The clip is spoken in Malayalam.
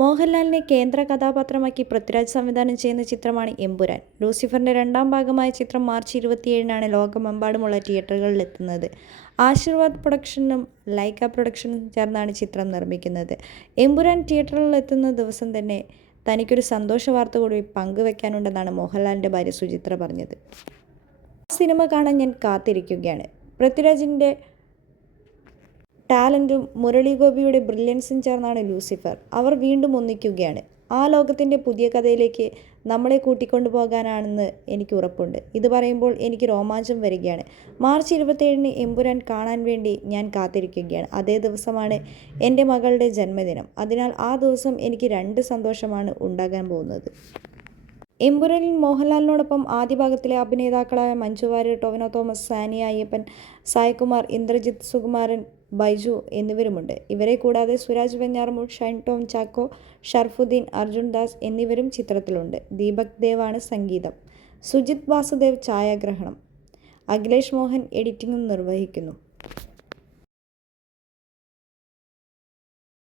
മോഹൻലാലിനെ കേന്ദ്ര കഥാപാത്രമാക്കി പൃഥ്വിരാജ് സംവിധാനം ചെയ്യുന്ന ചിത്രമാണ് എമ്പുരാൻ. ലൂസിഫറിൻ്റെ രണ്ടാം ഭാഗമായ ചിത്രം മാർച്ച് 27-നാണ് ലോകമെമ്പാടുമുള്ള തിയേറ്ററുകളിലെത്തുന്നത്. ആശീർവാദ് പ്രൊഡക്ഷനും ലൈക്ക പ്രൊഡക്ഷനും ചേർന്നാണ് ചിത്രം നിർമ്മിക്കുന്നത്. എമ്പുരാൻ തിയേറ്ററുകളിലെത്തുന്ന ദിവസം തന്നെ തനിക്കൊരു സന്തോഷ വാർത്ത കൂടി പങ്കുവെക്കാനുണ്ടെന്നാണ് മോഹൻലാലിൻ്റെ ഭാര്യ സുചിത്ര പറഞ്ഞത്. ആ സിനിമ കാണാൻ ഞാൻ കാത്തിരിക്കുകയാണ്. പൃഥ്വിരാജിൻ്റെ ടാലൻറ്റും മുരളി ഗോപിയുടെ ബ്രില്യൻസും ചേർന്നാണ് ലൂസിഫർ. അവർ വീണ്ടും ഒന്നിക്കുകയാണ്. ആ ലോകത്തിൻ്റെ പുതിയ കഥയിലേക്ക് നമ്മളെ കൂട്ടിക്കൊണ്ടുപോകാനാണെന്ന് എനിക്ക് ഉറപ്പുണ്ട്. ഇത് പറയുമ്പോൾ എനിക്ക് രോമാഞ്ചം വരികയാണ്. മാർച്ച് 27-ന് എമ്പുരാൻ കാണാൻ വേണ്ടി ഞാൻ കാത്തിരിക്കുകയാണ്. അതേ ദിവസമാണ് എൻ്റെ മകളുടെ ജന്മദിനം. അതിനാൽ ആ ദിവസം എനിക്ക് 2 സന്തോഷമാണ് ഉണ്ടാകാൻ പോകുന്നത്. എമ്പുരാനിൽ മോഹൻലാലിനോടൊപ്പം ആദ്യ ഭാഗത്തിലെ അഭിനേതാക്കളായ മഞ്ജു വാര്യർ, ടൊവിനോ തോമസ്, സാനിയ അയ്യപ്പൻ, സായ്കുമാർ, ഇന്ദ്രജിത്ത്, സുകുമാരൻ, ബൈജു എന്നിവരുമുണ്ട്. ഇവരെ കൂടാതെ സുരാജ് വെഞ്ഞാറമൂട്, ഷൈൻ ടോം ചാക്കോ, ഷർഫുദ്ദീൻ, അർജുൻ ദാസ് എന്നിവരും ചിത്രത്തിലുണ്ട്. ദീപക് ദേവാണ് സംഗീതം. സുജിത് വാസുദേവ് ഛായാഗ്രഹണം. അഖിലേഷ് മോഹൻ എഡിറ്റിംഗും നിർവഹിക്കുന്നു.